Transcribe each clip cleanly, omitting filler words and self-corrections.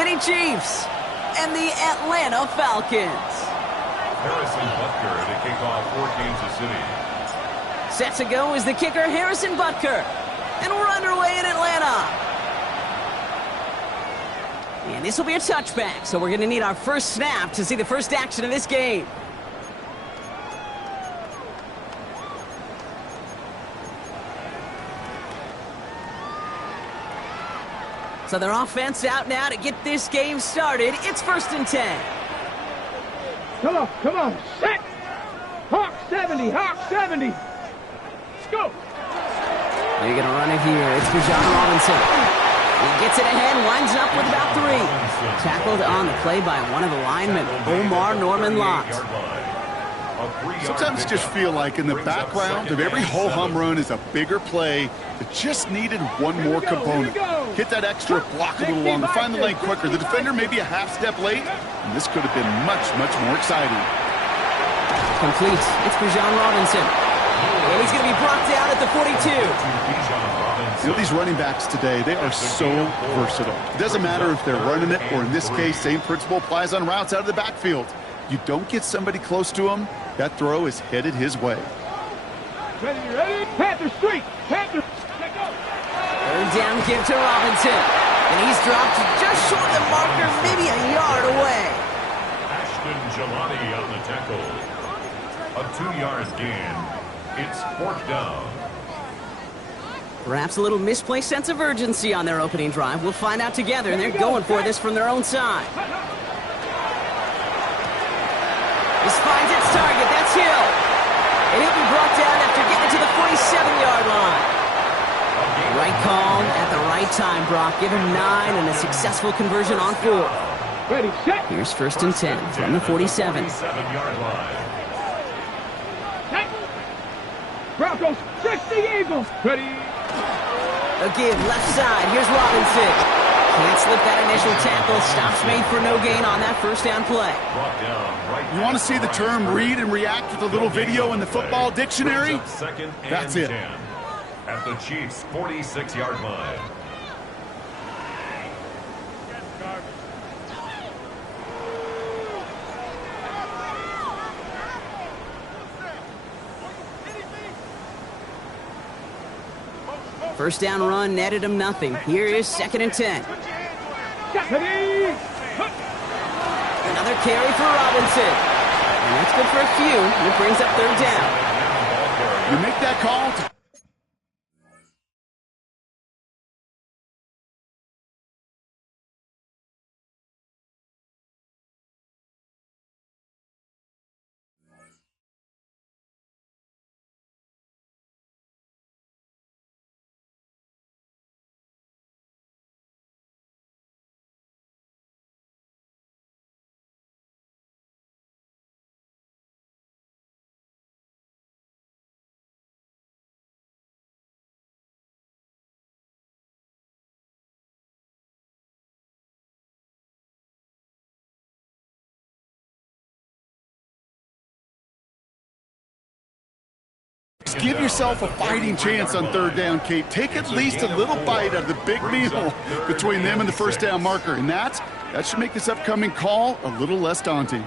City Chiefs and the Atlanta Falcons. Harrison Butker to kick off for Kansas City. Set to go is the kicker, Harrison Butker. And we're underway in Atlanta. And this will be a touchback, so we're going to need our first snap to see the first action of this game. So their offense out now to get this game started. It's 1st and 10. Come on, set! Hawk 70, Hawk 70! Let's go! They're going to run it here. It's Bijan Robinson. He gets it ahead, winds up with about 3. Tackled on the play by one of the linemen, Omar Norman-Lott. Sometimes just feel like in the background of every ho-hum run is a bigger play that just needed one more component. Hit that extra, block a little longer, find the lane quicker. The defender may be a half step late, and this could have been much, much more exciting. Complete. It's Bijan Robinson. And he's going to be brought down at the 42. You know, these running backs today, they are so versatile. It doesn't matter if they're running it, or in this case, same principle applies on routes out of the backfield. You don't get somebody close to him, that throw is headed his way. Ready? Panther streak! Panther! Third down give to Robinson. And he's dropped just short of the marker, maybe a yard away. Ashton Jelani on the tackle. A 2-yard gain. It's 4th down. Perhaps a little misplaced sense of urgency on their opening drive. We'll find out together, and they're going for this from their own side. This finds its target. That's Hill. And he'll be brought down after getting it to the 47-yard line. Right call at the right time, Brock. Give him 9 and a successful conversion on 4th. Ready, set. Here's 1st and 10 from the 47. 47-yard line. Broncos, stretch the Eagles. Ready. Again, left side. Here's Robinson. Can't slip that initial tackle. Stops made for no gain on that first down play. You want to see the term read and react with a little video in the football dictionary? That's it. At the Chiefs' 46-yard line. First down run netted him nothing. Here is 2nd and 10. Another carry for Robinson. And that's good for a few. It brings up 3rd down. You make that call to give yourself a fighting chance on 3rd down, Kate. Take at least a little bite out of the big meal between them and the first down marker. And that should make this upcoming call a little less daunting.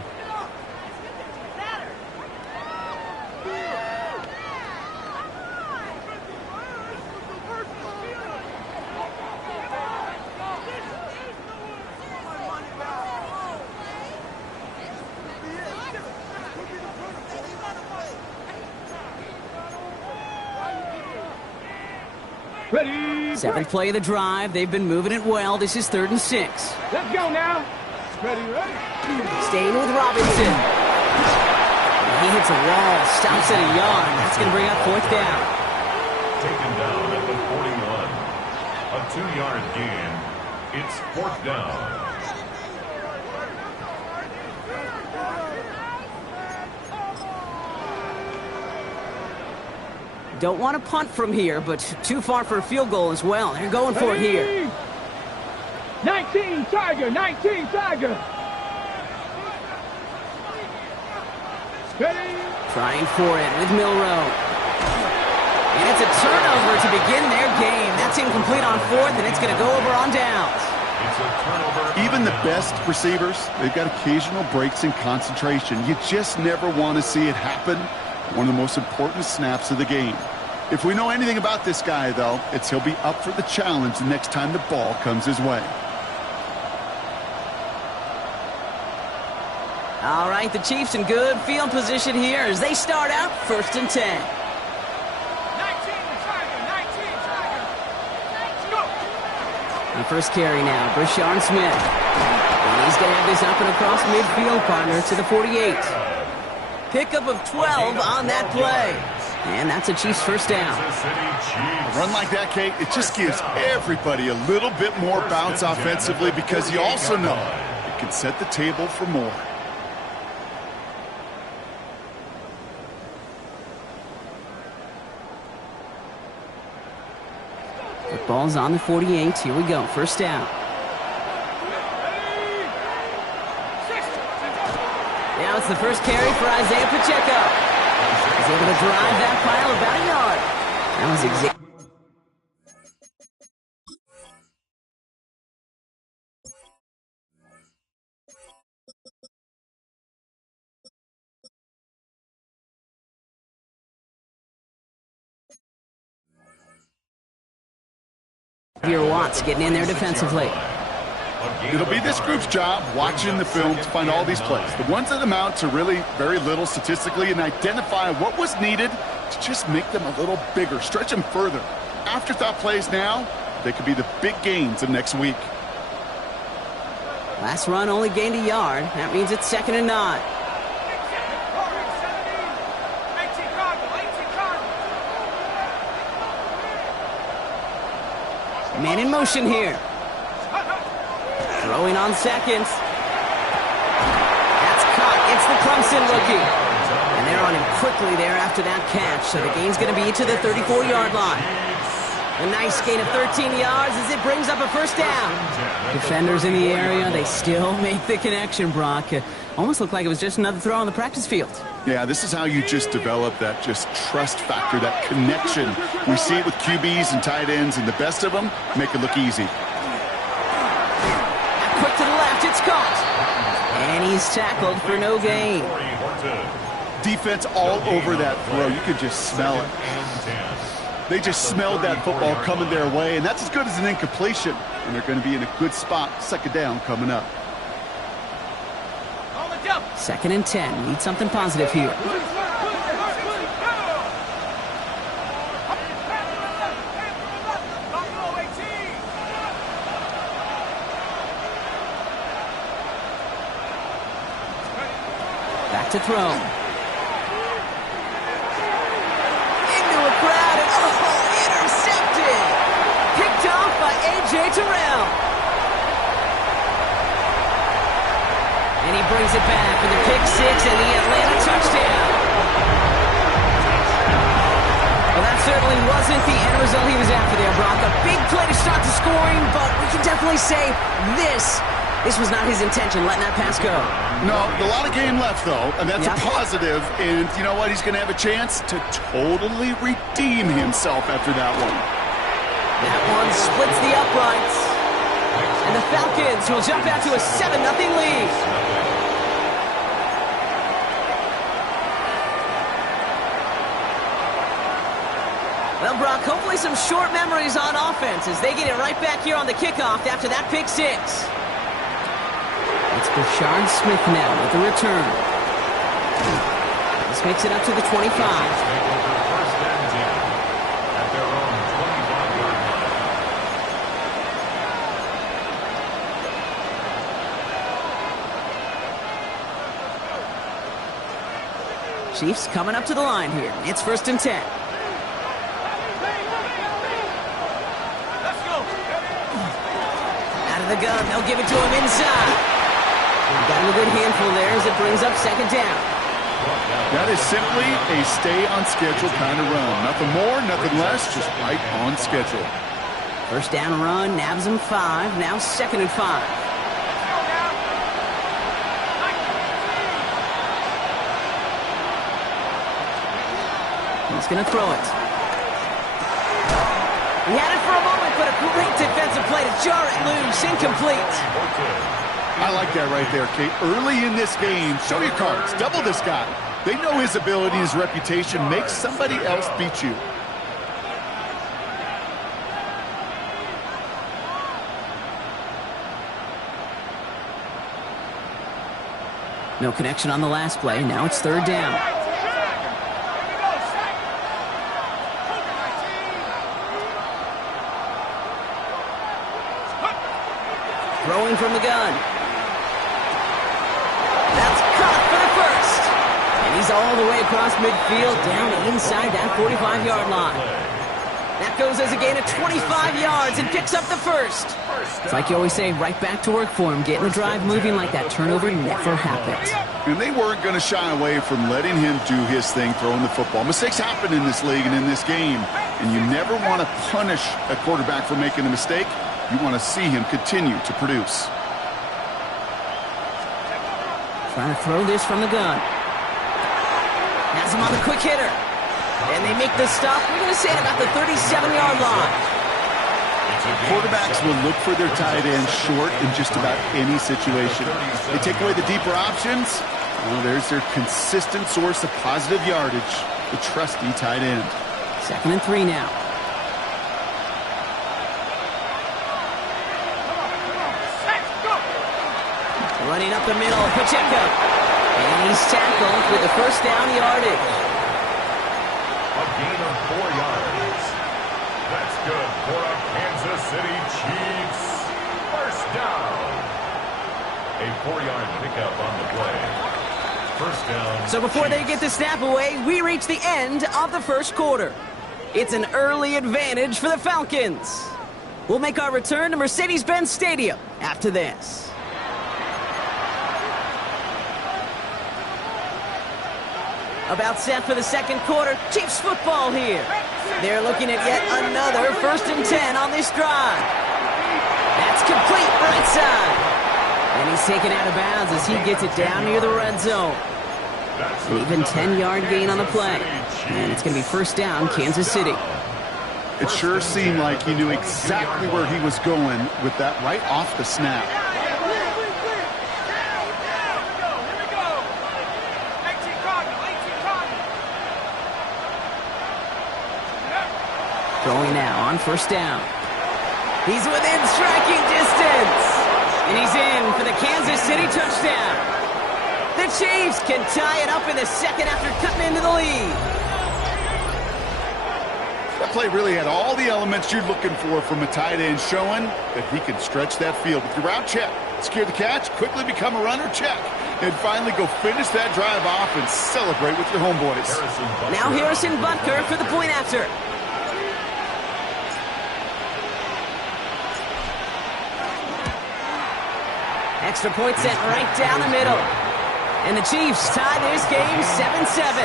Ready. 7th play of the drive. They've been moving it well. This is 3rd and 6. Let's go now. Ready. Staying with Robinson. He hits a wall, stops at a yard. That's going to bring up 4th down. Taken down at the 41. A 2-yard gain. It's 4th down. Don't want to punt from here, but too far for a field goal as well. They're going for it here. 19 Tiger, 19 Tiger. Ready. Trying for it with Milrow. And it's a turnover to begin their game. That's incomplete on 4th, and it's going to go over on downs. It's a turnover. Even the best receivers, they've got occasional breaks in concentration. You just never want to see it happen. One of the most important snaps of the game. If we know anything about this guy, though, it's he'll be up for the challenge the next time the ball comes his way. All right, the Chiefs in good field position here as they start out 1st and 10. 19, go! The first carry now, Brashard Smith. And he's going to have this up and across midfield, partner, to the 48. Pickup of 12 on that play. And that's a Chiefs first down. A run like that, Kate, it just gives everybody a little bit more bounce offensively because you also know it can set the table for more. Ball's on the 48. Here we go. First down. Now it's the first carry for Isaiah Pacheco. He's able to drive that pile about a yard. That was exactly. Here Watts getting in there defensively. It'll be this group's job watching the film to find all these plays. The ones that amount to really very little statistically and identify what was needed to just make them a little bigger, stretch them further. Afterthought plays now, they could be the big gains of next week. Last run only gained a yard. That means it's 2nd and 9. Man in motion here. Throwing on seconds. That's caught. It's the Clemson rookie. And they're on him quickly there after that catch. So the gain's going to be to the 34-yard line. A nice gain of 13 yards as it brings up a first down. Defenders in the area, they still make the connection, Brock. Almost looked like it was just another throw on the practice field. Yeah, this is how you just develop that just trust factor, that connection. We see it with QBs and tight ends, and the best of them make it look easy. Quick to the left, it's caught. And he's tackled for no gain. Defense all over that throw. You could just smell it. They just smelled that football coming their way, and that's as good as an incompletion. And they're going to be in a good spot. 2nd down coming up. 2nd and 10. Need something positive here. Back to throw. Into a crowd and intercepted. Picked off by A.J. Terrell. And he brings it back for the pick 6 and the Atlanta touchdown. Well, that certainly wasn't the end result he was after there, Brock. A big play to start the scoring, but we can definitely say this was not his intention, letting that pass go. No, a lot of game left, though, and that's a positive. And you know what? He's going to have a chance to totally redeem himself after that one. That one splits the uprights. And the Falcons will jump out to a 7-0 lead. Well, Brock, hopefully some short memories on offense as they get it right back here on the kickoff after that pick 6. It's Brashard Smith now with the return. This makes it up to the 25. Chiefs coming up to the line here. It's 1st and 10. Out of the gun, they'll give it to him inside. Got him a good handful there as it brings up 2nd down. That is simply a stay-on-schedule kind of run. Nothing more, nothing less, just right on schedule. First down run, nabs him 5. Now 2nd and 5. He's going to throw it. He had it for a moment but a great defensive play to jar it loose. Incomplete. I like that right there, Kate. Early in this game, show your cards. Double this guy. They know his ability, his reputation. Make somebody else beat you. No connection on the last play. Now it's third down. Throwing from the gun. That's caught for the first. And he's all the way across midfield, down inside that 45-yard line. That goes as a gain of 25 yards and picks up the first. It's like you always say, right back to work for him, getting the drive moving like that turnover never happened. And they weren't going to shy away from letting him do his thing, throwing the football. Mistakes happen in this league and in this game, and you never want to punish a quarterback for making a mistake. You want to see him continue to produce. Trying to throw this from the gun. Has him on the quick hitter. And they make the stop, we're going to say, at about the 37-yard line. Quarterbacks will look for their tight end short in just about any situation. They take away the deeper options. Well, there's their consistent source of positive yardage, the trusty tight end. 2nd and 3 now. Running up the middle, Pacheco. And he's tackled with the first down yardage. A gain of 4 yards. That's good for a Kansas City Chiefs. First down. A 4-yard pickup on the play. First down. So before they get the snap away, we reach the end of the first quarter. It's an early advantage for the Falcons. We'll make our return to Mercedes-Benz Stadium after this. About set for the second quarter. Chiefs football here. They're looking at yet another 1st and 10 on this drive. That's complete right side. And he's taken out of bounds as he gets it down near the red zone. An even 10-yard gain on the play. And it's going to be first down, Kansas City. It sure seemed like he knew exactly where he was going with that right off the snap. Throwing now on first down. He's within striking distance. And he's in for the Kansas City touchdown. The Chiefs can tie it up in the second after cutting into the lead. That play really had all the elements you're looking for from a tight end, showing that he can stretch that field with your route check, secure the catch, quickly become a runner check, and finally go finish that drive off and celebrate with your homeboys. Now Harrison Butker for the point after. Extra point set right down the middle. And the Chiefs tie this game 7-7.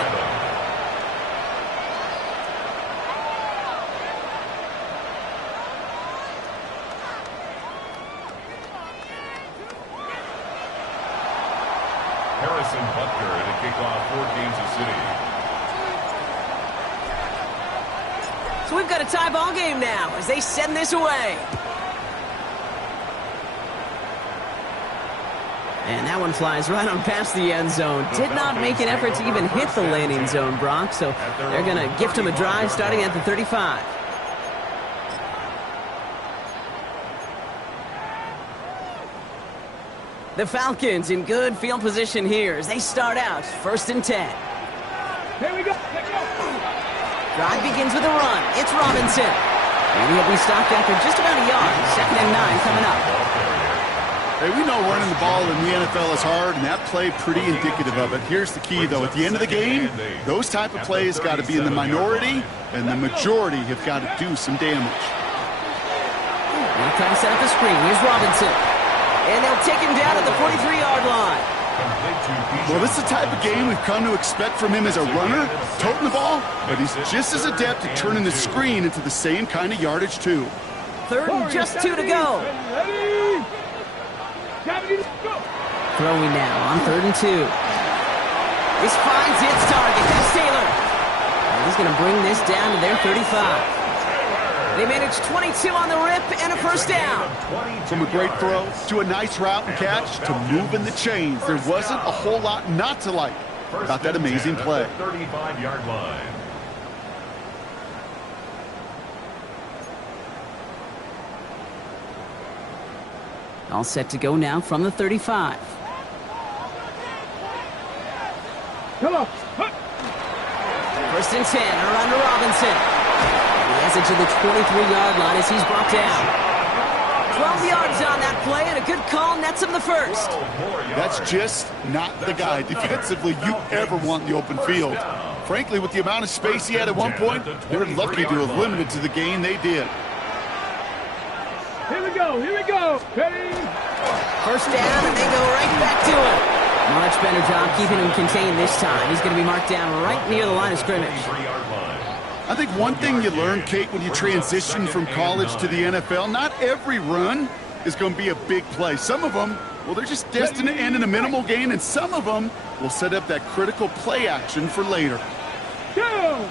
Harrison Butker to kick off for Kansas City. So we've got a tie ball game now as they send this away. And that one flies right on past the end zone. Did not make an effort to even hit the landing zone, Brock. So they're going to gift him a drive starting at the 35. The Falcons in good field position here as they start out 1st and 10. Here we go. Drive begins with a run. It's Robinson. And he'll be stopped after just about a yard. 2nd and 9 coming up. Hey, we know running the ball in the NFL is hard, and that play pretty indicative of it. Here's the key, though. At the end of the game, those type of plays got to be in the minority, and the majority have got to do some damage. Now trying to set up the screen. Here's Robinson. And they'll take him down at the 43-yard line. Well, this is the type of game we've come to expect from him as a runner, toting the ball, but he's just as adept at turning the screen into the same kind of yardage, too. 3rd and just 2 to go. Throwing now on 3rd and 2. This finds its target. That's Taylor. And he's going to bring this down to their 35. They managed 22 on the rip and a first down. From a great throw to a nice route and catch to moving the chains, there wasn't a whole lot not to like about that amazing play. 35-yard line. All set to go now from the 35. Come on. First and 10, around to Robinson. He has it to the 23-yard line as he's brought down. 12 yards on that play, and a good call nets him the first. That's just not the guy defensively you ever want in the open field. Frankly, with the amount of space he had at one point, they're lucky to have limited to the gain they did. Here we go. Here we go. Ready? First down, and they go right back to him. Much better job keeping him contained this time. He's going to be marked down right near the line of scrimmage. I think one thing you learn, Kate, when you transition from college to the NFL, not every run is going to be a big play. Some of them, well, they're just destined to end in a minimal gain, and some of them will set up that critical play action for later. Go!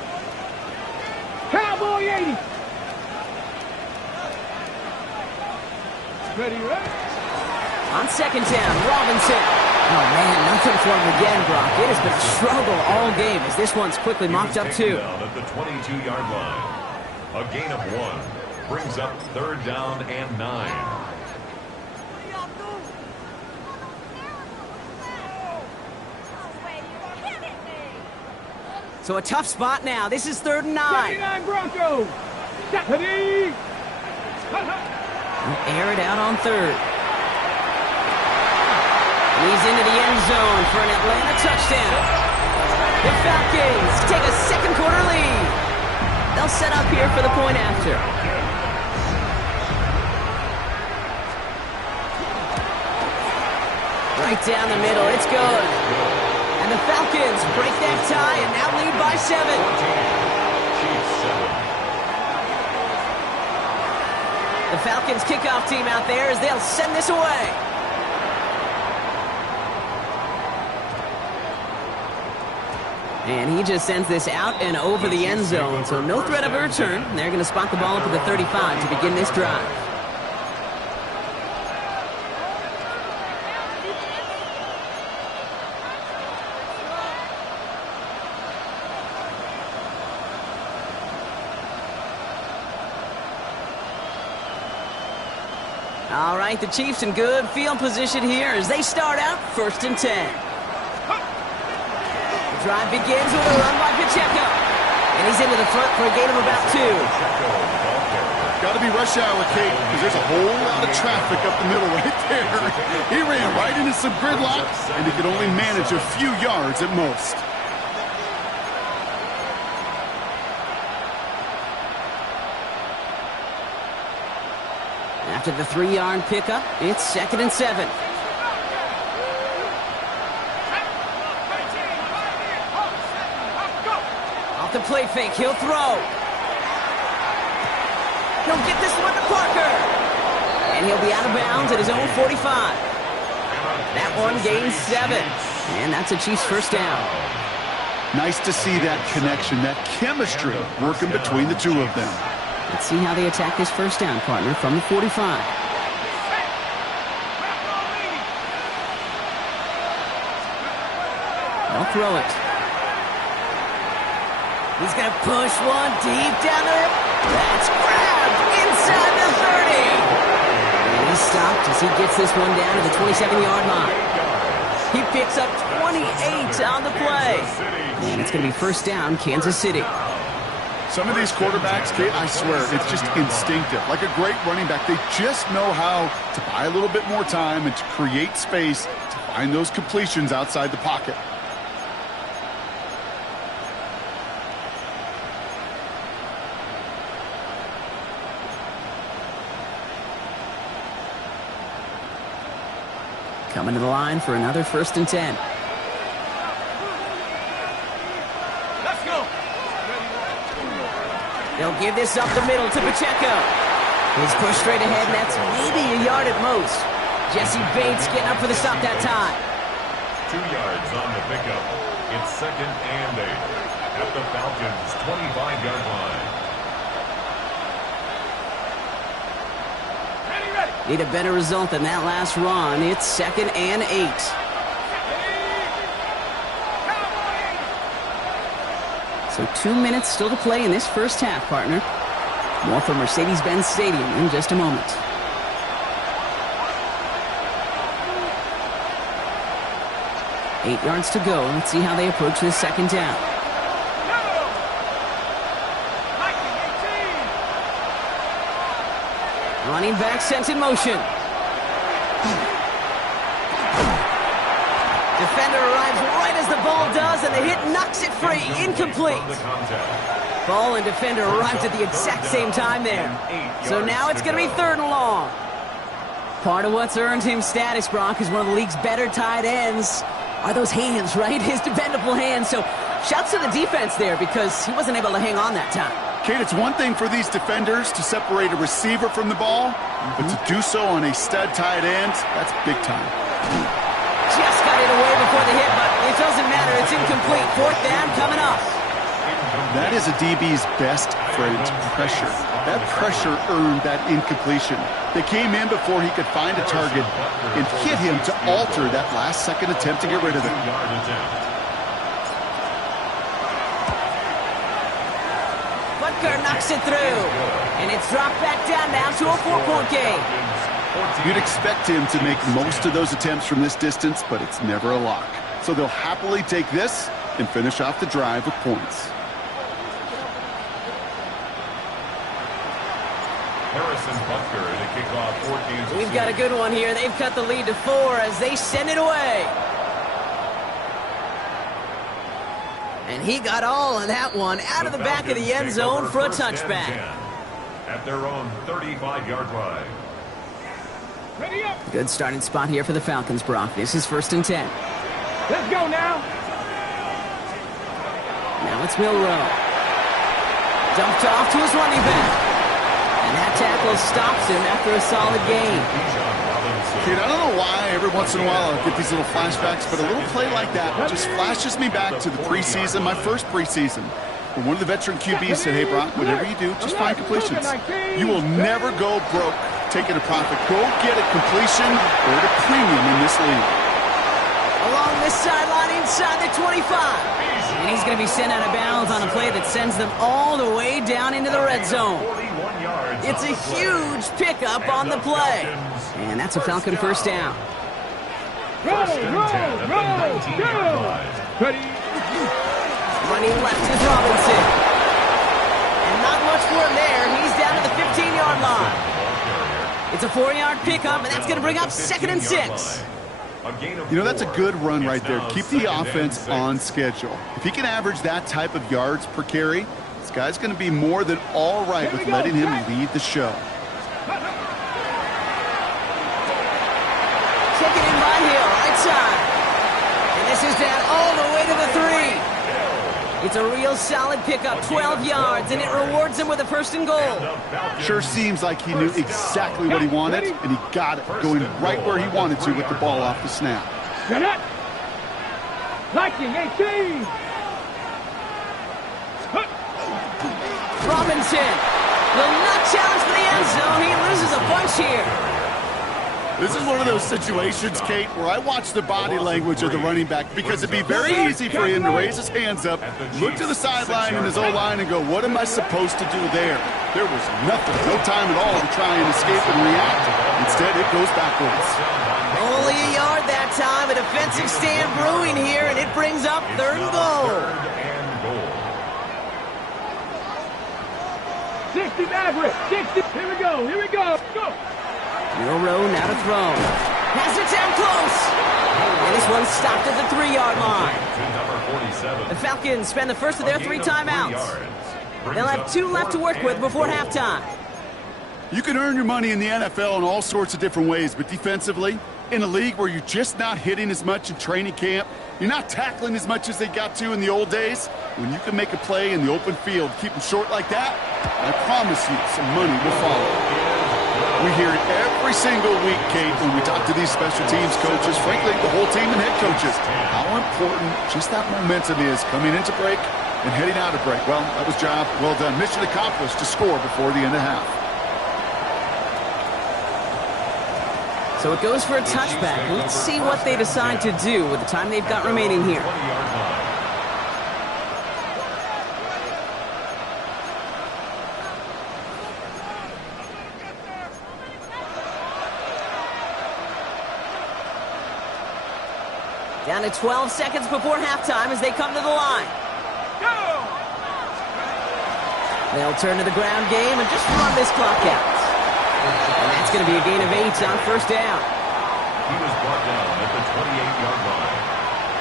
Cowboy 80. Ready, ready? On second down, Robinson. Oh, man, nothing for him again, Brock. It has been a struggle all game as this one's quickly mocked up, too. Down at the 22-yard line. A gain of 1 brings up third down and 9. So a tough spot now. This is 3rd and 9. 79 Broncos. Ready? Air it out on 3rd. He's into the end zone for an Atlanta touchdown. The Falcons take a second quarter lead. They'll set up here for the point after. Right down the middle, it's good. And the Falcons break that tie and now lead by 7. The Falcons kickoff team out there as they'll send this away. And he just sends this out and over the end zone, so no threat of a return. They're going to spot the ball up at the 35 to begin this drive. All right, the Chiefs in good field position here as they start out 1st and 10. Drive begins with a run by Pacheco. And he's into the front for a gain of about 2. Got to be rush hour, Kate, because there's a whole lot of traffic up the middle right there. He ran right into some gridlock, and he could only manage a few yards at most. After the 3-yard pickup, it's 2nd and 7. Off the play fake, he'll throw. He'll get this one to Parker. And he'll be out of bounds at his own 45. That one gains 7. And that's a Chiefs first down. Nice to see that connection, that chemistry working between the two of them. Let's see how they attack this first down, partner, from the 45. They'll throw it. He's going to push one deep down the hip. That's grabbed inside the 30. And he's stopped as he gets this one down to the 27-yard line. He picks up 28 on the play. And it's going to be first down, Kansas City. Some of these quarterbacks, Kate, I swear, it's just instinctive. Like a great running back, they just know how to buy a little bit more time and to create space to find those completions outside the pocket. Coming to the line for another 1st and 10. Let's go. They'll give this up the middle to Pacheco. He's pushed straight ahead, and that's maybe a yard at most. Jesse Bates getting up for the stop that time. 2 yards on the pickup. It's 2nd and 8 at the Falcons' 25-yard line. Need a better result than that last run. It's 2nd and 8. So 2 minutes still to play in this first half, partner. More from Mercedes-Benz Stadium in just a moment. Eight yards to go. Let's see how they approach this second down. Running back sent in motion. Defender arrives right as the ball does, and the hit knocks it free. Incomplete. Ball and defender arrived at the exact same time there. So now it's going to be 3rd and long. Part of what's earned him status, Brock, is one of the league's better tight ends. Are those hands, right? His dependable hands. So shouts to the defense there because he wasn't able to hang on that time. Kate, it's one thing for these defenders to separate a receiver from the ball, but to do so on a stud tight end, that's big time. Just got it away before the hit, but it doesn't matter. It's incomplete. 4th down coming up. That is a DB's best friend, pressure. That pressure earned that incompletion. They came in before he could find a target and hit him to alter that last-second attempt to get rid of it. Butker knocks it through, and it's dropped back down now to a 4-point game. You'd expect him to make most of those attempts from this distance, but it's never a lock. So they'll happily take this and finish off the drive with points. We've got a good one here. They've cut the lead to 4 as they send it away. And he got all of that one out of the back of the end zone for a touchback. At their own 35-yard line. Good starting spot here for the Falcons, Brock. This is 1st and 10. Let's go now. Now it's Milroe. Dumped off to his running back. And that tackle stops him after a solid gain. Kid, I don't know why every once in a while I'll get these little flashbacks, but a little play like that just flashes me back to the preseason, my first preseason. When one of the veteran QBs said, hey, Brock, whatever you do, just find completions. You will never go broke taking a profit. Go get a completion or a premium in this league. Along this sideline inside the 25. And he's going to be sent out of bounds on a play that sends them all the way down into the red zone. It's a huge pickup on the play. And that's a Falcon 1st down. Running left is Robinson. And not much for him there. He's down to the 15-yard line. It's a 4-yard pickup, and that's going to bring up 2nd and 6. You know, that's a good run right there. Keep the offense on schedule. If he can average that type of yards per carry, this guy's going to be more than all right with letting him lead the show. Taken in by Hill, right side. And this is down all the way to the 3. It's a real solid pickup, 12 yards, and it rewards him with a 1st and goal. Sure seems like he knew exactly what he wanted, and he got it, going right where he wanted to with the ball off the snap. Get it. Liking 18. Robinson will not challenge for the end zone. He loses a bunch here. This is one of those situations, Kate, where I watch the body language of the running back because it'd be very easy for him to raise his hands up, look to the sideline in his O-line and go, what am I supposed to do there? There was nothing, no time at all to try and escape and react. Instead, it goes backwards. Only a yard that time. A defensive stand brewing here, and it brings up 3rd and goal. 60 Maverick. 60. Here we go. Here we go. Go. Milroe now to throw. Pass it down close. And this one stopped at the 3-yard line. The Falcons spend the first of their 3 timeouts. They'll have 2 left to work with before halftime. You can earn your money in the NFL in all sorts of different ways, but defensively, in a league where you're just not hitting as much in training camp, you're not tackling as much as they got to in the old days, when you can make a play in the open field, keep them short like that, I promise you some money will follow. We hear it every single week, Kate, when we talk to these special teams coaches, frankly, the whole team and head coaches, how important just that momentum is coming into break and heading out of break. Well, that was job well done. Mission accomplished to score before the end of half. So it goes for a touchback. Let's see what they decide to do with the time they've got remaining here. 20-yard line. Down to 12 seconds before halftime as they come to the line. They'll turn to the ground game and just run this clock out. And that's going to be a gain of 8 on first down. He was brought down at the 28-yard line.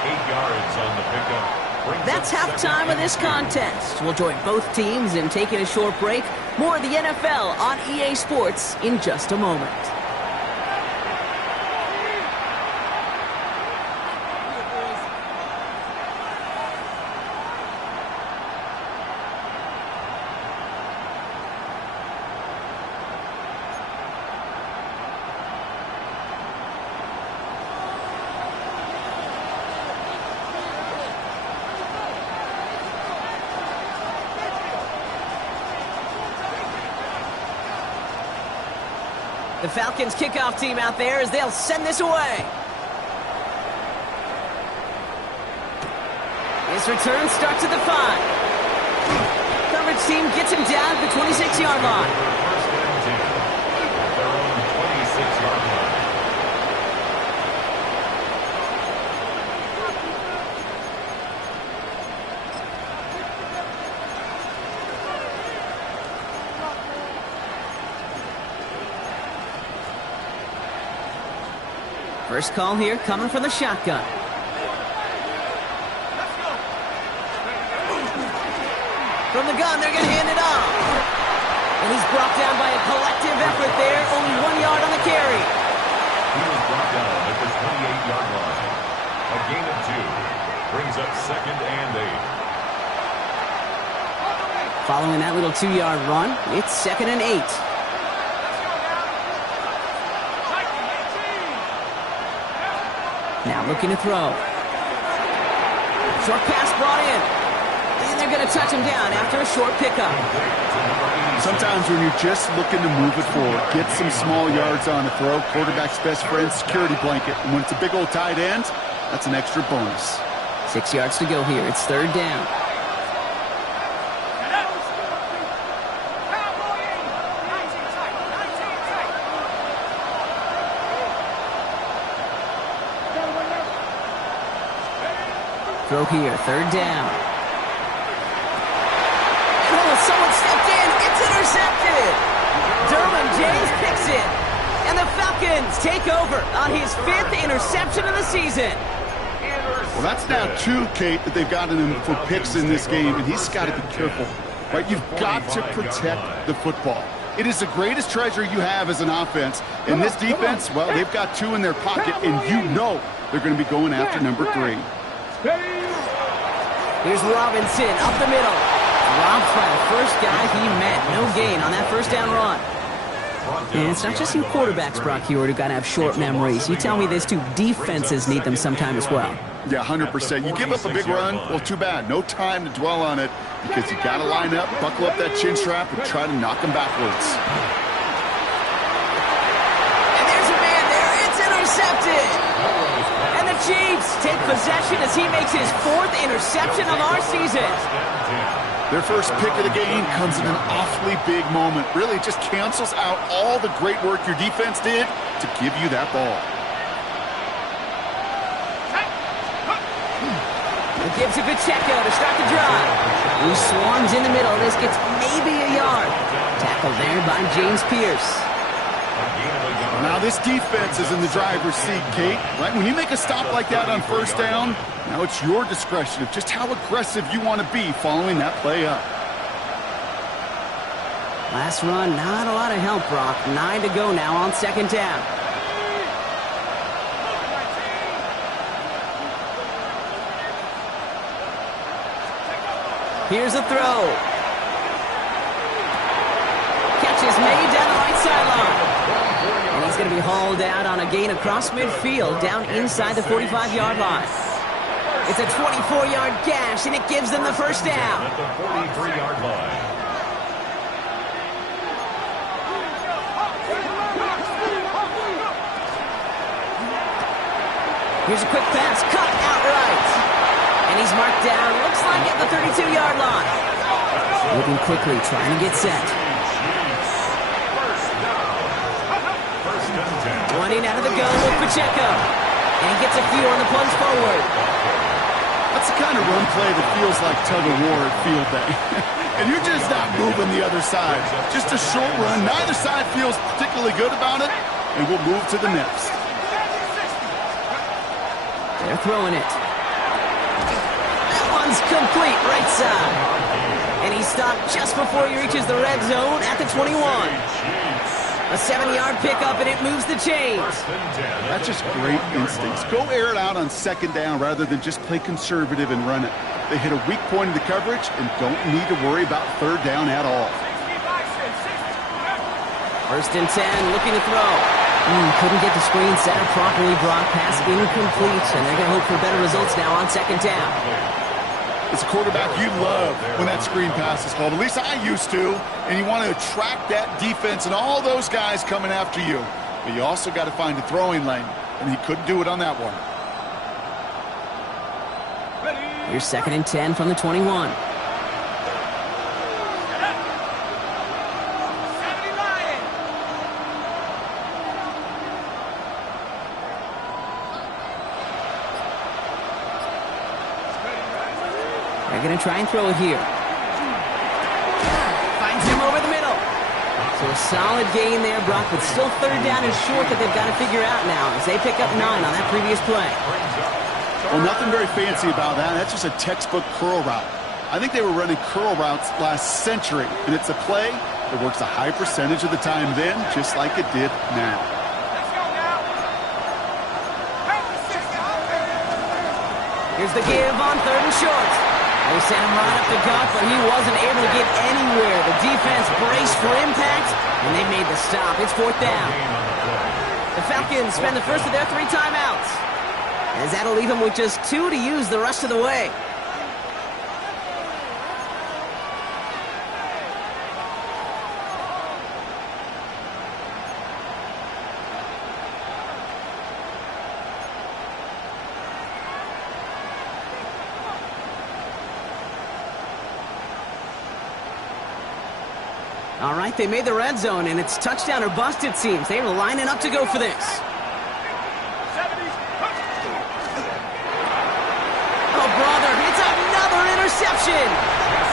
8 yards on the pickup. That's halftime of this contest. We'll join both teams in taking a short break. More of the NFL on EA Sports in just a moment. The Falcons kickoff team out there as they'll send this away. His return starts at the 5. Coverage team gets him down at the 26-yard line. First and 10. Their own 26-yard line. First call here coming from the shotgun. From the gun, they're going to hand it off. And he's brought down by a collective effort there. Only 1 yard on the carry. He was brought down at the 28-yard line. A gain of 2. Brings up second and 8. Following that little 2-yard run, it's second and 8. Now looking to throw. Short pass brought in. And they're going to touch him down after a short pickup. Sometimes when you're just looking to move it forward, get some small yards on a throw, quarterback's best friend, security blanket. And when it's a big old tight end, that's an extra bonus. 6 yards to go here. It's third down. Throw here, third down. Oh, someone stepped in. It's intercepted. Derwin James picks it. And the Falcons take over on his 5th interception of the season. Well, that's now 2, Kate, that they've gotten him for picks in this game, and he's got to be careful. Right? You've got to protect the football. It is the greatest treasure you have as an offense. And this defense, well, they've got 2 in their pocket, and you know they're going to be going after number 3. Here's Robinson up the middle. Robbed by the first guy he met. No gain on that first down run. And it's not just you quarterbacks, Brock Hewitt, who got to have short memories. You tell me this too, defenses need them sometime as well. Yeah, 100%. You give up a big run, well, too bad. No time to dwell on it because you got to line up, buckle up that chin strap, and try to knock them backwards. And there's a man there. It's intercepted. And the Chiefs take possession as he makes his 4th interception of our season. Their first pick of the game comes in an awfully big moment. Really just cancels out all the great work your defense did to give you that ball. It gives to Pacheco to start the drive. He swarms in the middle. This gets maybe a yard. Tackled there by James Pierce. Now this defense is in the driver's seat, Kate. Right? When you make a stop like that on first down, now it's your discretion of just how aggressive you want to be following that play up. Last run, not a lot of help, Brock. 9 to go now on second down. Here's a throw. Catch is made down the right sideline. And he's going to be hauled out on a gain across midfield down inside the 45-yard line. It's a 24-yard gash, and it gives them the first down. At the 43-yard line. Here's a quick pass, cut outright. And he's marked down, looks like at the 32-yard line. Moving quickly, trying to get set. 20 out of the gun with Pacheco. And he gets a few on the plunge forward. That's the kind of run play that feels like tug-of-war at field day. And you're just not moving the other side. Just a short run. Neither side feels particularly good about it. And we'll move to the next. They're throwing it. That one's complete, right side. And he stopped just before he reaches the red zone at the 21. A 7-yard pickup, and it moves the chains. That's just great instincts. Go air it out on second down rather than just play conservative and run it. They hit a weak point in the coverage and don't need to worry about third down at all. 1st and 10, looking to throw. Couldn't get the screen set up properly. Brock, pass incomplete, and they're going to hope for better results now on 2nd down. As a quarterback, you love when that screen pass is called. At least I used to. And you want to attract that defense and all those guys coming after you. But you also got to find a throwing lane. And he couldn't do it on that one. Here's 2nd and 10 from the 21. They're going to try and throw it here. Finds him over the middle. So a solid gain there, Brock, but still 3rd down and short that they've got to figure out now as they pick up 9 on that previous play. Well, nothing very fancy about that. That's just a textbook curl route. I think they were running curl routes last century, and it's a play that works a high percentage of the time then, just like it did now. Here's the give on 3rd and short. They sent him right up the gut, but he wasn't able to get anywhere. The defense braced for impact, and they made the stop. It's 4th down. The Falcons spend the first of their 3 timeouts, as that'll leave them with just 2 to use the rest of the way. All right, they made the red zone, and it's touchdown or bust, it seems. They were lining up to go for this. Oh, brother, it's another interception.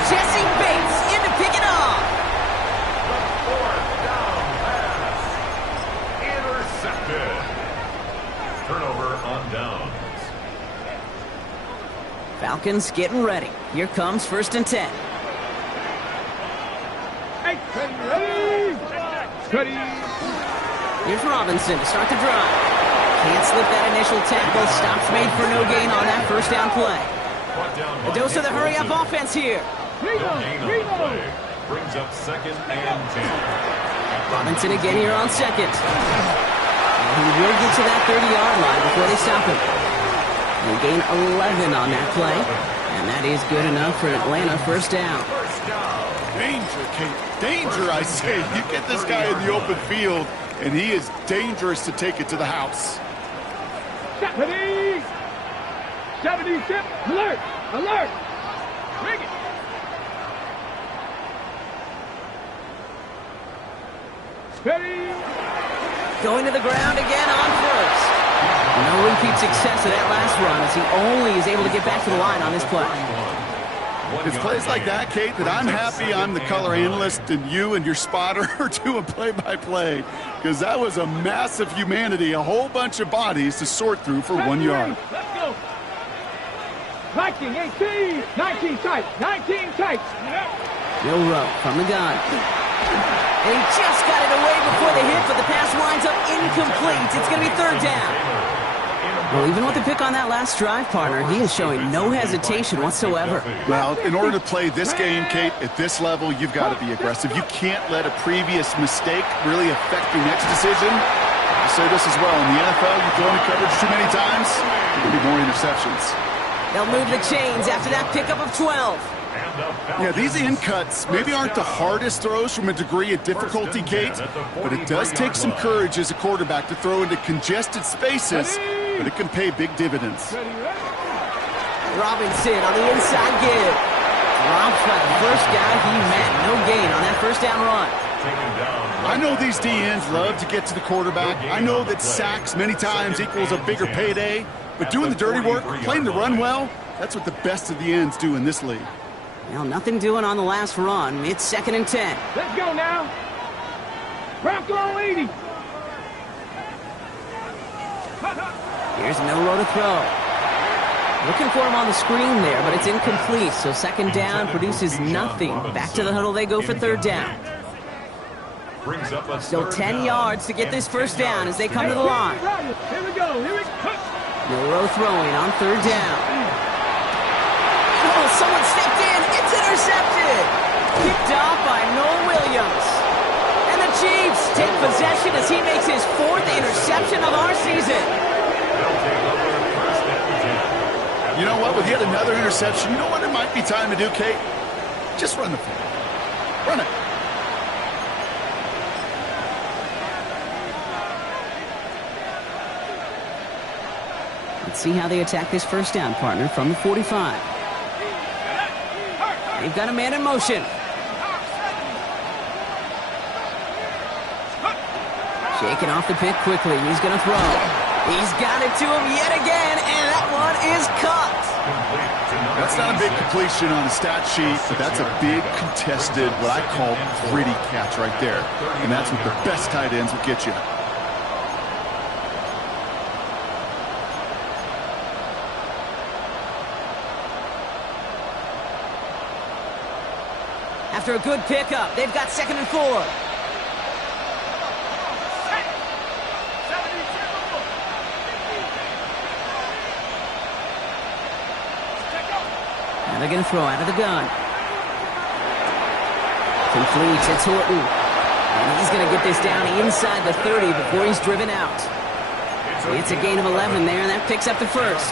Jesse Bates in to pick it off. The 4th down pass. Intercepted. Turnover on downs. Falcons getting ready. Here comes 1st and 10. Ready. Here's Robinson to start the drive. Can't slip that initial tackle. Stops made for no gain on that 1st down play. A dose of the hurry-up offense here. Brings up 2nd and 10. Robinson again here on 2nd. And he will get to that 30-yard line before they stop him. They gain 11 on that play. And that is good enough for Atlanta 1st down. Danger, Kate. Danger, I say. You get this guy in the open field, and he is dangerous to take it to the house. 70. 70, tip. Alert. Alert. Bring it. Ready. Going to the ground again on 1st. No repeat success of that last run as he only is able to get back to the line on this play. It's plays like that, Kate, that I'm happy I'm the color analyst and you and your spotter are doing play-by-play, because that was a massive humanity, a whole bunch of bodies to sort through for 1 yard. Let's go. 19, 18, 19 tight, 19 tight. Bill Rowe from the gun. And he just got it away before the hit, but the pass winds up incomplete. It's going to be 3rd down. Well, even with the pick on that last drive, partner, he is showing no hesitation whatsoever. Well, in order to play this game, Kate, at this level, you've got to be aggressive. You can't let a previous mistake really affect your next decision. I say this as well. In the NFL, you throw into coverage too many times, there will be more interceptions. They'll move the chains after that pickup of 12. Yeah, these in cuts maybe aren't the hardest throws from a degree of difficulty, Kate, but it does take some courage as a quarterback to throw into congested spaces but it can pay big dividends. Robinson on the inside give. Drops by the first guy he met. No gain on that first down run. I know these DNs love to get to the quarterback. I know that sacks many times equals a bigger payday. But doing the dirty work, playing the run well, that's what the best of the ends do in this league. Well, nothing doing on the last run. It's 2nd and 10. Let's go now. Bronco 80. Here's Milroe to throw. Looking for him on the screen there, but it's incomplete. So 2nd down produces nothing. Back to the huddle they go for 3rd down. Still 10 yards to get this first down as they come to the line. Here we go. Here we go. Milroe throwing on 3rd down. Oh, someone stepped in. It's intercepted. Picked off by Noel Williams. And the Chiefs take possession as he makes his 4th interception of our season. You know what? With yet another interception, you know what it might be time to do, Kate? Just run the play. Run it. Let's see how they attack this first down, partner, from the 45. They've got a man in motion. Shaking off the pick quickly. He's going to throw. He's got it to him yet again, and that one is caught. That's not a big completion on the stat sheet, but that's a big contested, what I call gritty catch right there. And that's what the best tight ends will get you. After a good pickup, they've got 2nd and 4. Now they're going to throw out of the gun. Complete to Horton. And he's going to get this down inside the 30 before he's driven out. It's a gain of 11 there, and that picks up the first.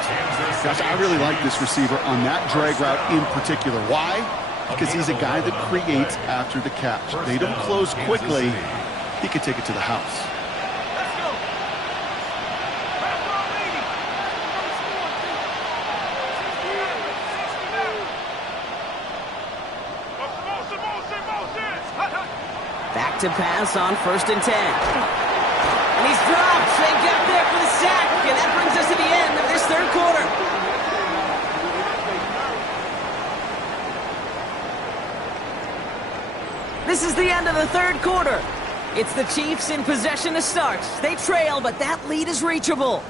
Gosh, I really like this receiver on that drag route in particular. Why? Because he's a guy that creates after the catch. They don't close quickly. He could take it to the house. Back to pass on 1st and 10. And he's dropped. They got there for the sack. And that brings us to the end of this 3rd quarter. This is the end of the 3rd quarter. It's the Chiefs in possession to start. They trail, but that lead is reachable.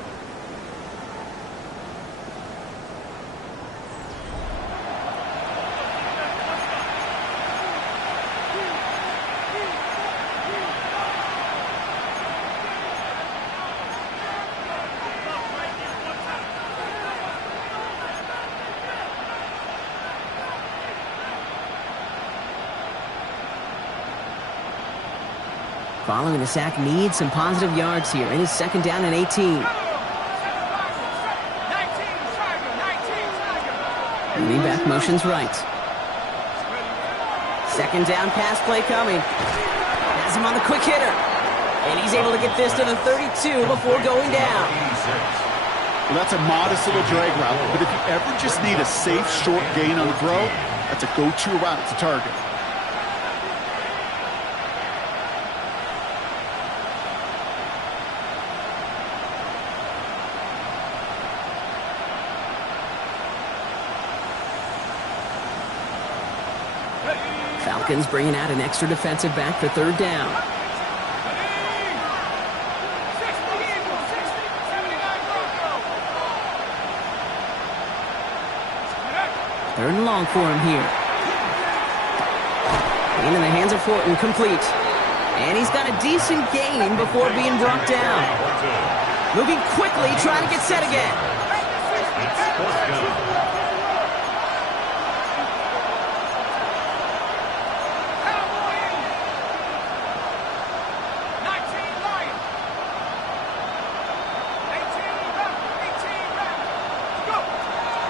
Following the sack needs some positive yards here. It is 2nd down and 18. Lean back motions right. 2nd down pass play coming. Has him on the quick hitter. And he's able to get this to the 32 before going down. Well, that's a modest little drag route, but if you ever just need a safe, short gain on the throw, that's a go-to route to target. Falcons bringing out an extra defensive back for 3rd down. 3rd and long for him here. Into the hands of Horton, complete. And he's got a decent gain before being brought down. Moving quickly, trying to get set again.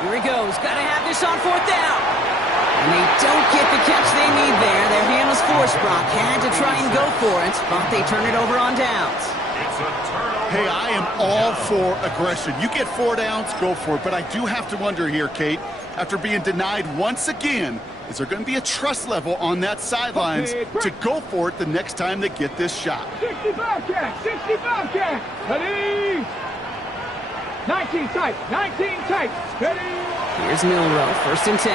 Here he goes. Got to have this on 4th down. And they don't get the catch they need there. Their hand was forced. Brock had to try and go for it, but they turn it over on downs. It's a turnover. Hey, I am all for aggression. You get 4 downs, go for it. But I do have to wonder here, Kate, after being denied once again, is there going to be a trust level on that sidelines to go for it the next time they get this shot? 65 catch, 65 catch. Ready? 19 tight, 19 tight. Ready? Here's Milrow, 1st and 10.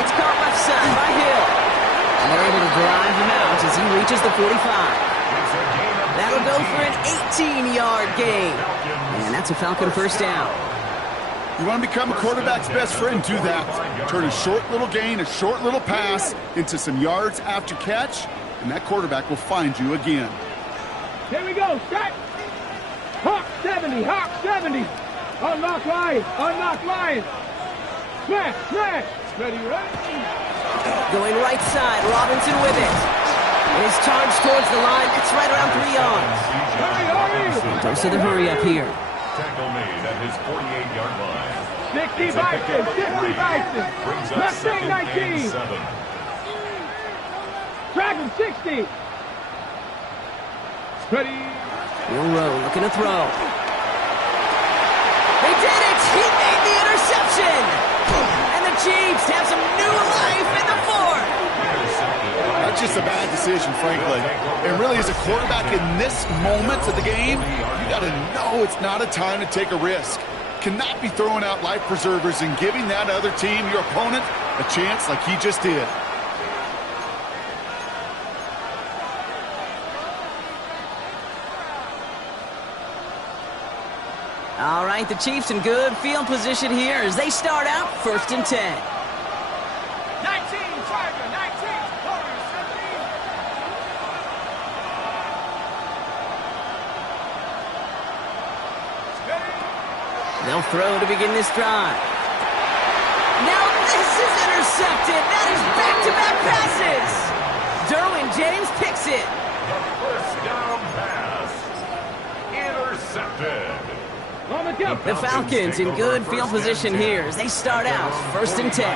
It's caught left side by Hill. And they're able to drive him out as he reaches the 45. That'll go for an 18-yard gain. And that's a Falcon 1st down. You want to become a quarterback's best friend, do that. Turn a short little gain, a short little pass into some yards after catch, and that quarterback will find you again. Here we go, set. Hawk 70, Hawk 70. Unlock Lions, unlock Lions. Smash, smash. Ready, ready. Going right side, Robinson with it. And his charge towards the line, it's right around 3 yards. Hurry, hurry. Dose of the hurry up here. Tackle made at his 48-yard line. 60 Bison, 60 Bison. Brings up Left wing 2nd and 19. 7. Dragon 60. Ready. Milrow looking to throw. They did it! He made the interception! And the Chiefs have some new life in the 4th. That's just a bad decision, frankly. And really, as a quarterback in this moment of the game, you got to know it's not a time to take a risk. Cannot be throwing out life preservers and giving that other team, your opponent, a chance like he just did. All right, the Chiefs in good field position here as they start out 1st and 10. 19, Tiger, 19. Warriors 17. They'll throw to begin this drive. Now this is intercepted. That is back-to-back passes. Derwin James picks it. The 1st down pass. Intercepted. On the go. The Falcons in good field position here as they start out 1st and 10.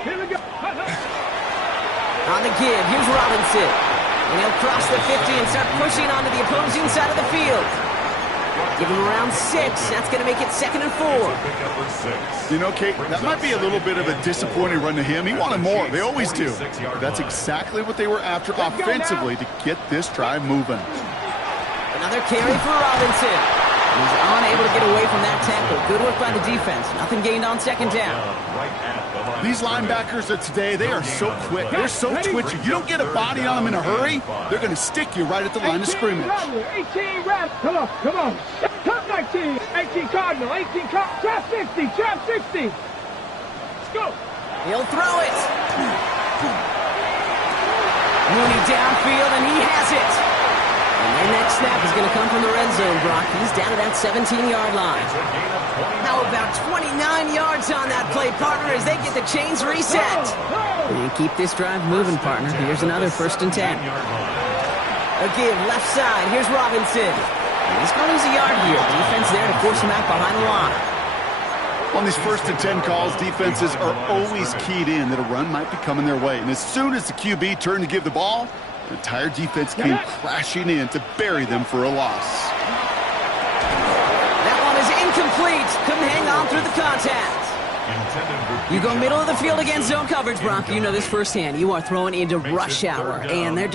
Here we go. On the give, here's Robinson. And he'll cross the 50 and start pushing onto the opposing side of the field. Give him around 6. That's going to make it 2nd and 4. You know, Kate, that might be a little bit of a disappointing run to him. He wanted more. They always do. But that's exactly what they were after offensively to get this drive moving. Another carry for Robinson. He's unable to get away from that tackle. Good work by the defense. Nothing gained on 2nd down. These linebackers of today, they are so quick. They're so twitchy. You don't get a body on them in a hurry, they're going to stick you right at the line of scrimmage. 18 Rams. Come on, come on. Top 19. 18 Cardinal. 18 Cardinal. Trap 60. Trap 60. Let's go. He'll throw it. Mooney downfield, and he has it. And their next snap is going to come from the red zone, Brock. He's down to that 17-yard line. How about 29 yards on that play, partner, as they get the chains reset? And keep this drive moving, partner. Here's another 1st and 10. Again, left side. Here's Robinson. He's going to lose a yard here. Defense there to force him out behind the line. On these 1st and 10 calls, defenses are always keyed in that a run might be coming their way. And as soon as the QB turned to give the ball, the entire defense came crashing in to bury them for a loss. That one is incomplete. Couldn't hang on through the contact. You go middle of the field against zone coverage, Brock. You know this firsthand. You are throwing into rush hour, and there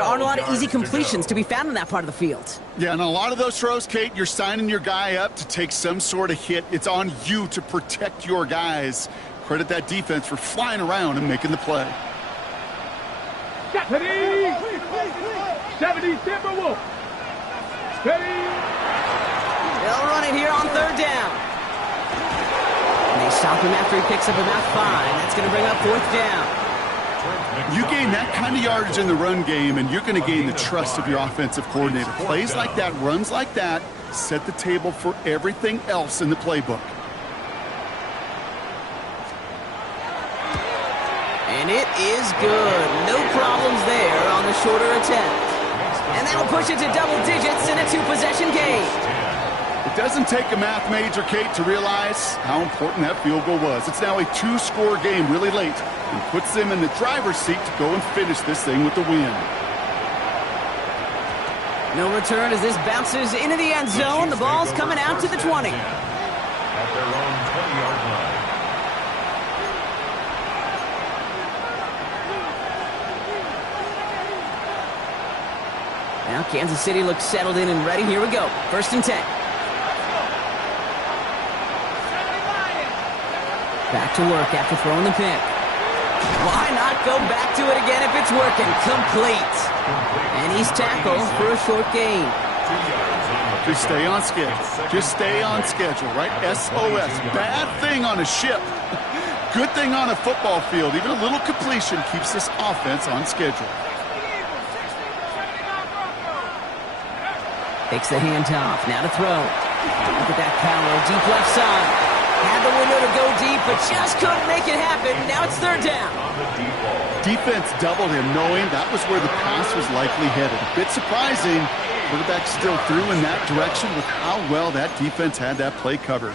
aren't a lot of easy completions to be found in that part of the field. Yeah, and a lot of those throws, Kate, you're signing your guy up to take some sort of hit. It's on you to protect your guys. Credit that defense for flying around and making the play. 70 Timberwolf. Steady. They'll run it here on 3rd down. And they stop him after he picks up about 5. That's going to bring up 4th down. You gain that kind of yardage in the run game, and you're going to gain the trust of your offensive coordinator. Plays like that, runs like that, set the table for everything else in the playbook. And it is good. No problems there on the shorter attempt. And that'll push it to double digits in a 2-possession game. It doesn't take a math major, Kate, to realize how important that field goal was. It's now a 2-score game really late and puts them in the driver's seat to go and finish this thing with the win. No return as this bounces into the end zone. The ball's coming out to the 20. At their own 20-yard line. Now Kansas City looks settled in and ready. Here we go. 1st and 10. Back to work after throwing the pick. Why not go back to it again if it's working? Complete. And he's tackled for a short gain. Just stay on schedule. Just stay on schedule, right? SOS. Bad thing on a ship. Good thing on a football field. Even a little completion keeps this offense on schedule. Takes the handoff. Now to throw. Look at that power. Deep left side. Had the window to go deep, but just couldn't make it happen. Now it's 3rd down. Defense doubled him, knowing that was where the pass was likely headed. A bit surprising. Quarterback still threw in that direction with how well that defense had that play covered.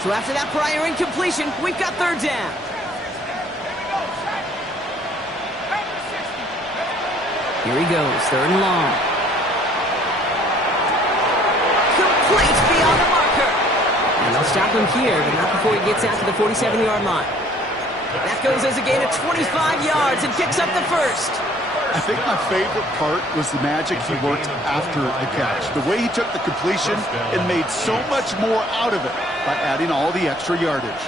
So after that prior incompletion, we've got 3rd down. Here he goes, 3rd and long. Complete beyond the marker. And they'll stop him here, but not before he gets out to the 47-yard line. That goes as a gain of 25 yards and picks up the 1st. I think my favorite part was the magic he worked after the catch. The way he took the completion and made so much more out of it by adding all the extra yardage.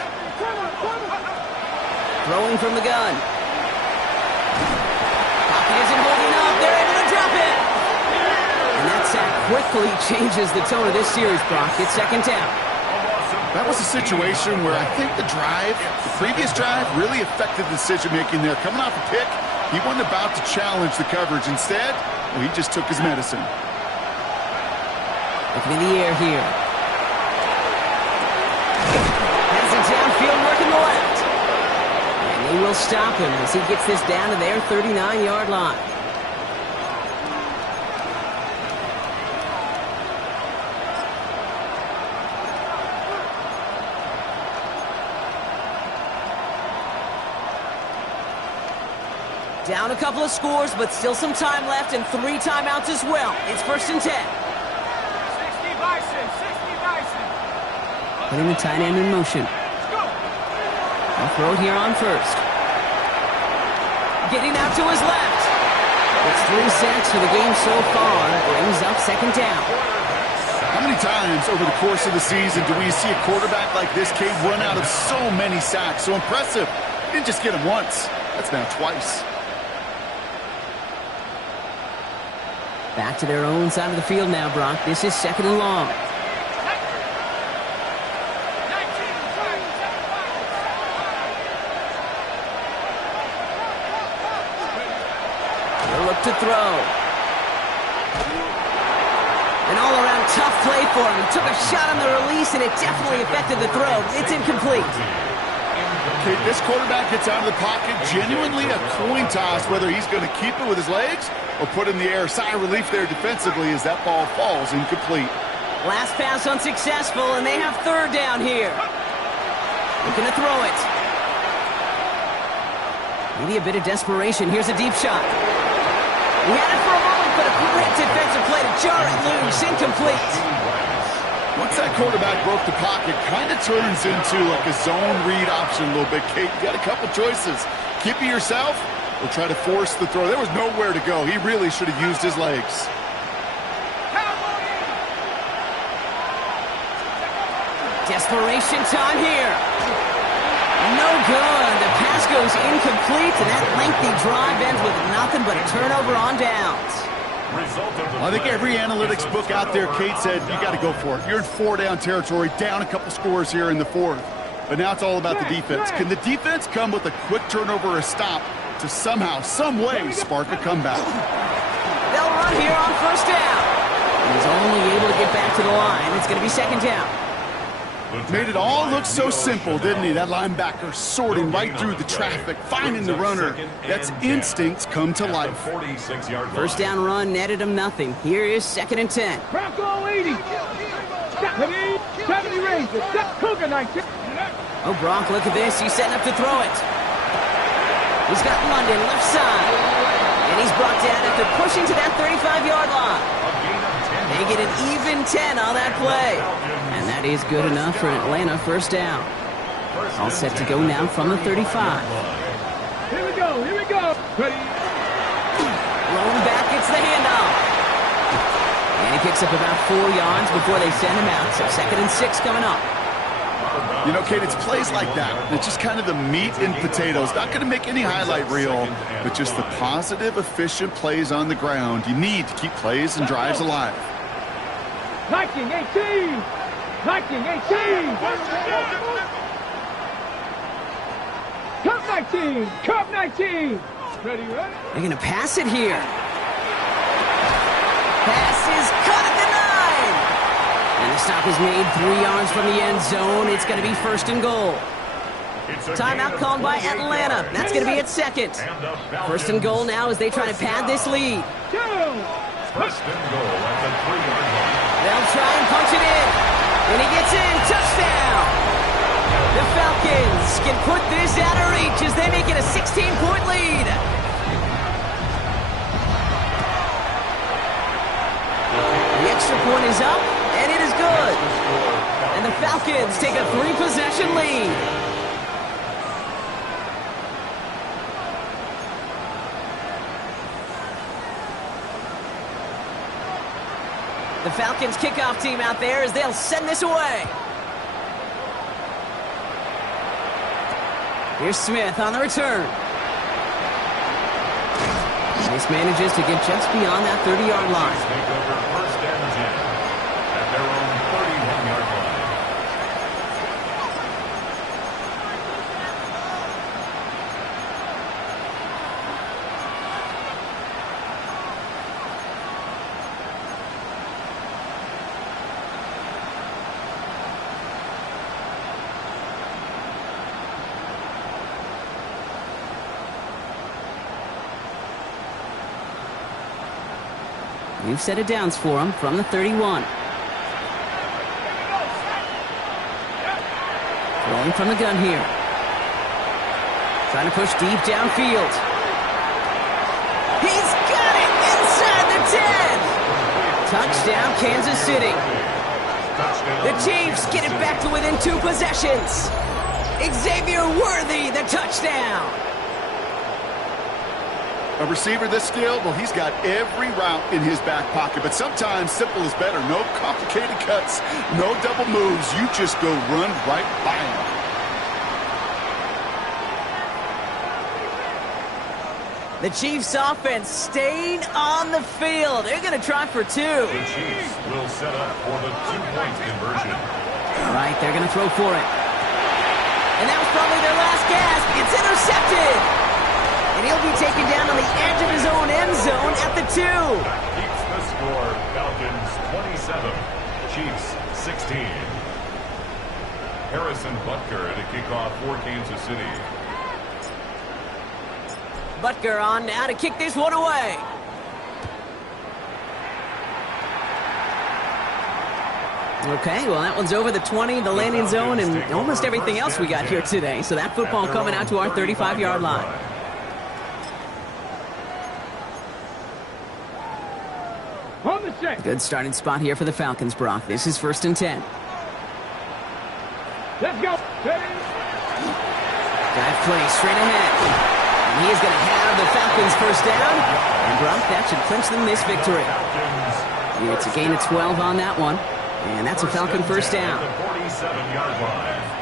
Throwing from the gun. Pocket isn't holding up. They're able to drop it. And that sack quickly changes the tone of this series, Brock. It's 2nd down. That was a situation where I think the previous drive, really affected the decision-making there. Coming off a pick, he wasn't about to challenge the coverage. Instead, he just took his medicine. Looking in the air here. Has it downfield, working the left. And they will stop him as he gets this down to their 39-yard line. Down a couple of scores, but still some time left and 3 timeouts as well. It's 1st and 10. 60 Bison, 60 Bison. Putting the tight end in motion. I'll throw it here on 1st. Getting out to his left. It's 3 sacks for the game so far. Brings up 2nd down. How many times over the course of the season do we see a quarterback like this kid run out of so many sacks? So impressive. He didn't just get him once. That's now twice. Back to their own side of the field now, Brock. This is 2nd and long. They'll look to throw. An all-around tough play for him. He took a shot on the release, and it definitely affected the throw. It's incomplete. Okay, this quarterback gets out of the pocket, genuinely a coin toss whether he's going to keep it with his legs or put it in the air. Sigh of relief there defensively as that ball falls incomplete. Last pass unsuccessful, and they have 3rd down here. Looking to throw it. Maybe a bit of desperation. Here's a deep shot. He had it for a moment, but a great defensive play to jar it loose. Incomplete. Once that quarterback broke the pocket, kind of turns into like a zone read option a little bit. Kate, you got a couple choices. Keep it yourself or try to force the throw. There was nowhere to go. He really should have used his legs. Desperation time here. No good. The pass goes incomplete, and that lengthy drive ends with nothing but a turnover on downs. I think every analytics book out there, Kate said, you got to go for it. You're in 4-down territory, down a couple scores here in the 4th. But now it's all about the defense. Can the defense come with a quick turnover or a stop to somehow, some way, spark a comeback? They'll run here on 1st down. He's only able to get back to the line. It's going to be 2nd down. Made it all look so simple, didn't he? That linebacker sorting right through the traffic, finding the runner. That's instincts come to life. 1st down run netted him nothing. Here is 2nd and 10. Bronco 80. 70 Rangers. Cougar 19. Oh, Brock, look at this. He's setting up to throw it. He's got London left side. And he's brought down after pushing to that 35-yard line. They get an even 10 on that play. And that is good enough for an Atlanta first down. All set to go now from the 35. Here we go, here we go. Ready? Rolling back, it's the handoff. And he picks up about 4 yards before they send him out. So 2nd and 6 coming up. You know, Kate, it's plays like that. It's just kind of the meat and potatoes. Not going to make any highlight reel, but just the positive, efficient plays on the ground. You need to keep plays and drives alive. 19, 18. 19, 18. Cup 19. Cup 19. Ready, ready? They're going to pass it here. Pass is caught at the 9. And the stop is made 3 yards from the end zone. It's going to be 1st and goal. Timeout called by Atlanta. That's going to be at 2nd. 1st and goal now as they try to pad this lead. 1st and goal at the 3-yard line. They'll try and punch it in. And he gets in. Touchdown. The Falcons can put this out of reach as they make it a 16-point lead. The extra point is up, and it is good. And the Falcons take a 3-possession lead. The Falcons kickoff team out there as they'll send this away. Here's Smith on the return. This manages to get just beyond that 30-yard line. Take over 1st and 10 at their own 31-yard line. New set of downs for him from the 31. Throwing from the gun here. Trying to push deep downfield. He's got it inside the 10. Touchdown, Kansas City. The Chiefs get it back to within 2 possessions. Xavier Worthy, the touchdown. A receiver this skilled, well, he's got every route in his back pocket, but sometimes simple is better. No complicated cuts, no double moves. You just go run right by him. The Chiefs offense staying on the field. They're going to try for 2. The Chiefs will set up for the 2-point conversion. All right, they're going to throw for it. And that was probably their last gasp. It's intercepted. And he'll be taken down on the edge of his own end zone at the 2. That keeps the score. Falcons 27, Chiefs 16. Harrison Butker at a kickoff for Kansas City. Butker on now to kick this one away. Okay, well, that one's over the 20, the landing zone, and almost everything else we got here today. So that football coming out to our 35-yard line. On the set. Good starting spot here for the Falcons, Brock. This is 1st and 10. Let's go. Ready? Dive play straight ahead. And he is going to have the Falcons first down. And Brock, that should clinch them this victory. It's a gain of 12 on that one. And that's a Falcon first down. 47-yard line.